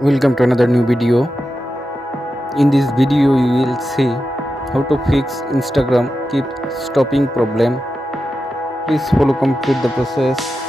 Welcome to another new video. In this video you will see how to fix Instagram keep stopping problem. Please follow complete the process.